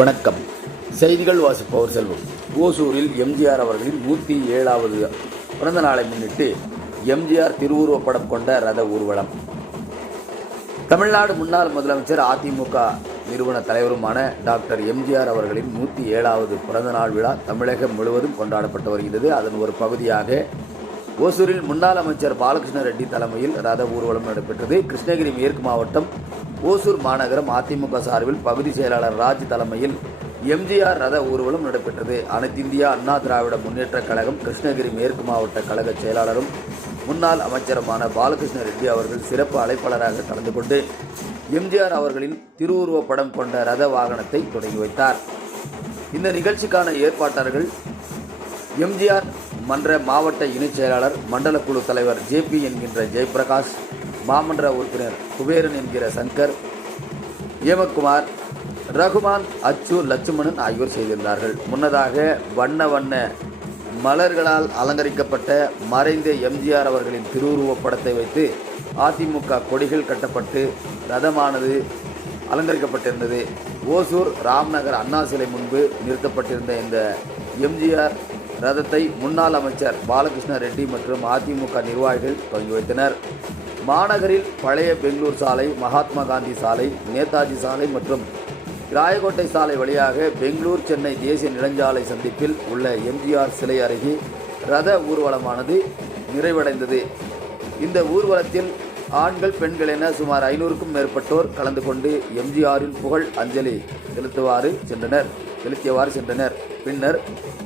வணக்கம். செய்திகள் வாசிப்பவர் செல்வம். ஓசூரில் எம்ஜிஆர் அவர்களின் நூற்றி ஏழாவது பிறந்த நாளை முன்னிட்டு எம்ஜிஆர் திருவுருவப் படம் கொண்ட ரத ஊர்வலம். தமிழ்நாடு முன்னாள் முதலமைச்சர் அதிமுக நிறுவன தலைவருமான டாக்டர் எம்ஜிஆர் அவர்களின் நூற்றி ஏழாவது பிறந்தநாள் விழா தமிழகம் முழுவதும் கொண்டாடப்பட்டு வருகிறது அதன் ஒரு பகுதியாக ஓசூரில் முன்னாள் அமைச்சர் பாலகிருஷ்ண ரெட்டி தலைமையில் ரத ஊர்வலம் நடைபெற்றது. கிருஷ்ணகிரி மேற்கு மாவட்டம் ஓசூர் மாநகரம் அதிமுக சார்பில் பகுதி செயலாளர் ராஜ் தலைமையில் எம்ஜிஆர் ரத ஊர்வலம் நடைபெற்றது. அனைத்திந்திய அண்ணா திராவிட முன்னேற்றக் கழகம் கிருஷ்ணகிரி மேற்கு மாவட்ட கழக செயலாளரும் முன்னாள் அமைச்சருமான பாலகிருஷ்ண ரெட்டி அவர்கள் சிறப்பு அழைப்பாளராக கலந்து கொண்டு எம்ஜிஆர் அவர்களின் திருவுருவப் படம் கொண்ட ரத வாகனத்தை தொடங்கி வைத்தார். இந்த நிகழ்ச்சிக்கான ஏற்பாட்டாளர்கள் எம்ஜிஆர் மன்ற மாவட்ட இணைச் செயலாளர் மண்டல குழு தலைவர் ஜேபி என்கின்ற ஜெயபிரகாஷ் மாமன்ற உறுப்பினர் குபேரன் என்கிற சங்கர் ஏமக்குமார் ரகுமான் அச்சு லட்சுமணன் ஆகியோர் செய்திருந்தார்கள். முன்னதாக வண்ண வண்ண மலர்களால் அலங்கரிக்கப்பட்ட மறைந்த எம்ஜிஆர் அவர்களின் திருவுருவப் படத்தை வைத்து அதிமுக கொடிகள் கட்டப்பட்டு ரதமானது அலங்கரிக்கப்பட்டிருந்தது. ஓசூர் ராம்நகர் அண்ணா சிலை முன்பு நிறுத்தப்பட்டிருந்த இந்த எம்ஜிஆர் ரதத்தை முன்னாள் அமைச்சர் பாலகிருஷ்ண ரெட்டி மற்றும் அதிமுக நிர்வாகிகள் தொடங்கி வைத்தனர். மாநகரில் பழைய பெங்களூர் சாலை மகாத்மா காந்தி சாலை நேதாஜி சாலை மற்றும் ராயக்கோட்டை சாலை வழியாக பெங்களூர் சென்னை தேசிய நெடுஞ்சாலை சந்திப்பில் உள்ள எம்ஜிஆர் சிலை அருகே ரத ஊர்வலமானது நிறைவடைந்தது. இந்த ஊர்வலத்தில் ஆண்கள் பெண்கள் என சுமார் ஐநூறுக்கும் மேற்பட்டோர் கலந்து கொண்டு எம்ஜிஆரின் புகழ் அஞ்சலி செலுத்துவாறு சென்றனர் செலுத்தியவாறு சென்றனர். பின்னர்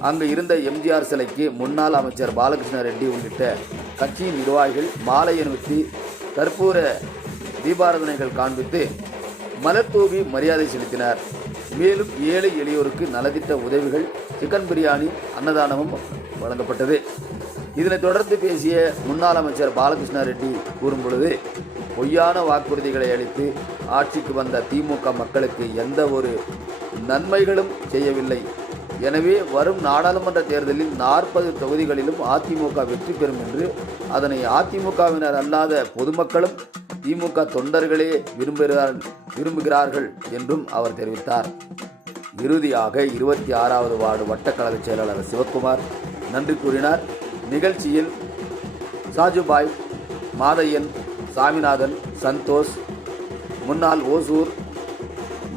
அங்கு இருந்த எம்ஜிஆர் சிலைக்கு முன்னாள் அமைச்சர் பாலகிருஷ்ண ரெட்டி உள்ளிட்ட கட்சியின் நிர்வாகிகள் மாலை அணிவித்து கற்பூர தீபாராதனைகள் காண்பித்து மலர் தூவி மரியாதை செலுத்தினார். மேலும் ஏழை எளியோருக்கு நலத்திட்ட உதவிகள் சிக்கன் பிரியாணி அன்னதானமும் வழங்கப்பட்டது. இதனைத் தொடர்ந்து பேசிய முன்னாள் அமைச்சர் பாலகிருஷ்ண ரெட்டி கூறும் பொழுது பொய்யான வாக்குறுதிகளை அளித்து ஆட்சிக்கு வந்த திமுக மக்களுக்கு எந்த ஒரு நன்மைகளும் செய்யவில்லை. எனவே வரும் நாடாளுமன்ற தேர்தலில் நாற்பது தொகுதிகளிலும் அதிமுக வெற்றி பெறும் என்று அதனை அதிமுகவினர் அல்லாத பொதுமக்களும் திமுக தொண்டர்களே விரும்புகிறார் விரும்புகிறார்கள் என்றும் அவர் தெரிவித்தார். இறுதியாக இருபத்தி ஆறாவது வார்டு வட்டக்கழக செயலாளர் சிவக்குமார் நன்றி கூறினார். நிகழ்ச்சியில் சாஜுபாய் மாதையன் சாமிநாதன் சந்தோஷ் முன்னாள் ஓசூர்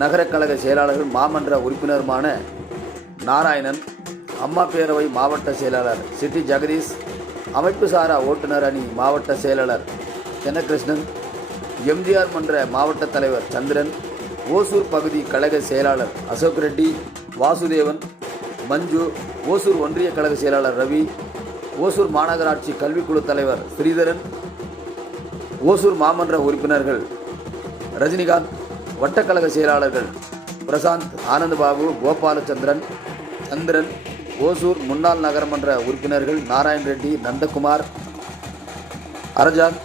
நகரக்கழக செயலாளர்கள் மாமன்ற உறுப்பினருமான நாராயணன் அம்மா பேரவை மாவட்ட செயலாளர் சிட்டி ஜெகதீஷ் அமைப்பு சாரா ஓட்டுநர் அணி மாவட்ட செயலாளர் தென்னகிருஷ்ணன் எம்ஜிஆர் மன்ற மாவட்ட தலைவர் சந்திரன் ஓசூர் பகுதி கழக செயலாளர் அசோக் ரெட்டி வாசுதேவன் மஞ்சு ஓசூர் ஒன்றிய கழக செயலாளர் ரவி ஓசூர் மாநகராட்சி கல்விக்குழு தலைவர் ஸ்ரீதரன் ஓசூர் மாமன்ற உறுப்பினர்கள் ரஜினிகாந்த் வட்டக்கழக செயலாளர்கள் பிரசாந்த் ஆனந்தபாபு கோபாலச்சந்திரன் சந்திரன் ஓசூர் முன்னாள் நகரமன்ற உறுப்பினர்கள் நாராயண் ரெட்டி நந்தகுமார் அரஜான்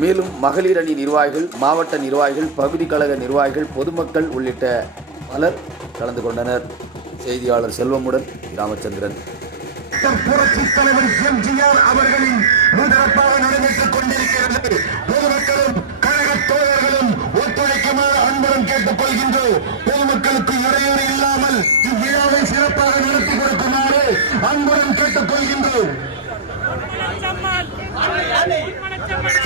மேலும் மகளிர் அணி நிர்வாகிகள் மாவட்ட நிர்வாகிகள் பகுதி கழக நிர்வாகிகள் பொதுமக்கள் உள்ளிட்ட பலர் கலந்து கொண்டனர். செய்தியாளர் செல்வமுடன் ராமச்சந்திரன். புரட்சி தலைவர் எம்ஜிஆர் அவர்களின் நடைபெற்றுக் கொண்டிருக்கிறது. மனச்சம்மல்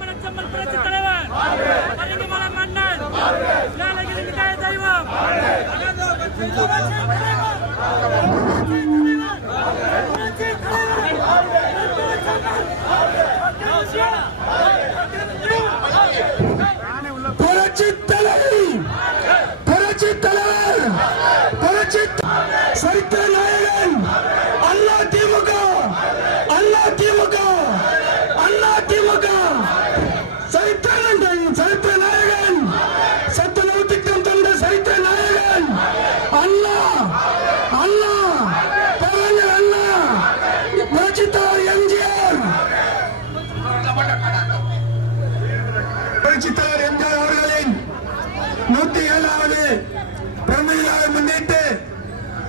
மனச்சம்மல் புரட்சி தலைவர் பரிணிமல மன்னன் லாலகிரி விஜய தெய்வம் புரட்சித்தலைவர் எம்ஜிஆர். புரட்சித்தலைவர் எம்ஜிஆர் அவர்களின் நூத்தி ஏழாவது பிறந்த முன்னிட்டு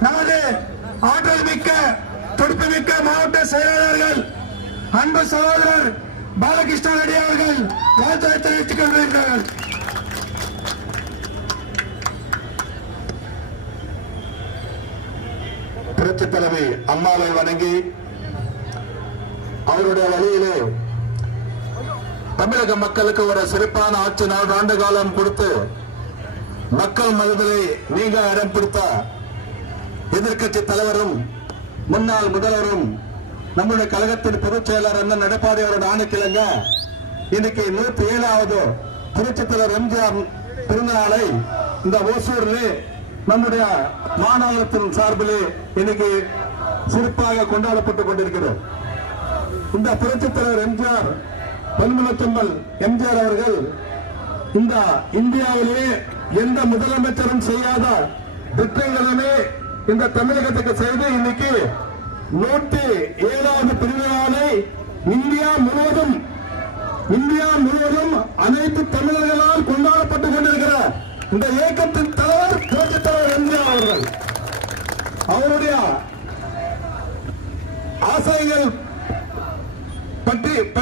நமது ஆற்றல் மிக்க துடுப்பு மிக்க மாவட்ட செயலாளர்கள் அன்பு சகோதரர் பாலகிருஷ்ணன் அடி அவர்கள் வாழ்த்துறை தெரிவித்துக் கொண்டிருக்கிறார்கள். புரட்சி தலைமை அம்மாவை வணங்கி அவருடைய வழியிலே தமிழக மக்களுக்கு ஒரு சிறப்பான ஆட்சி நான்கு ஆண்டு காலம் கொடுத்து மக்கள் மனதிலே நீங்க இடம் பிடித்த எதிர்கட்சி தலைவரும் முன்னாள் முதல்வரும் நம்முடைய கழகத்தின் பொதுச் செயலர் அண்ணன் எடப்பாடி அவரோட ஆணைக்கிழங்க இன்னைக்கு நூத்தி ஏழாவது புரட்சி தலைவர் எம்ஜிஆர் பிறந்தநாளை இந்த ஓசூரில் நம்முடைய மாநகரத்தின் சார்பிலே இன்னைக்கு சிறப்பாக கொண்டாடப்பட்டுக் கொண்டிருக்கிறது. இந்த புரட்சி தலைவர் எம்ஜிஆர் பன்மலச்சம்பல் எம்ஜிஆர் அவர்கள் இந்த இந்தியாவிலே எந்த முதலமைச்சரும் செய்யாத திட்டங்களுமே இந்த தமிழகத்துக்கு செய்து இன்னைக்கு நூற்றி ஏழாவது பிரிவினாலே இந்தியா முழுவதும் இந்தியா முழுவதும் அனைத்து தமிழர்களால் கொண்டாடப்பட்டுக் கொண்டிருக்கிற இந்த இயக்கத்தின் தலைவர் but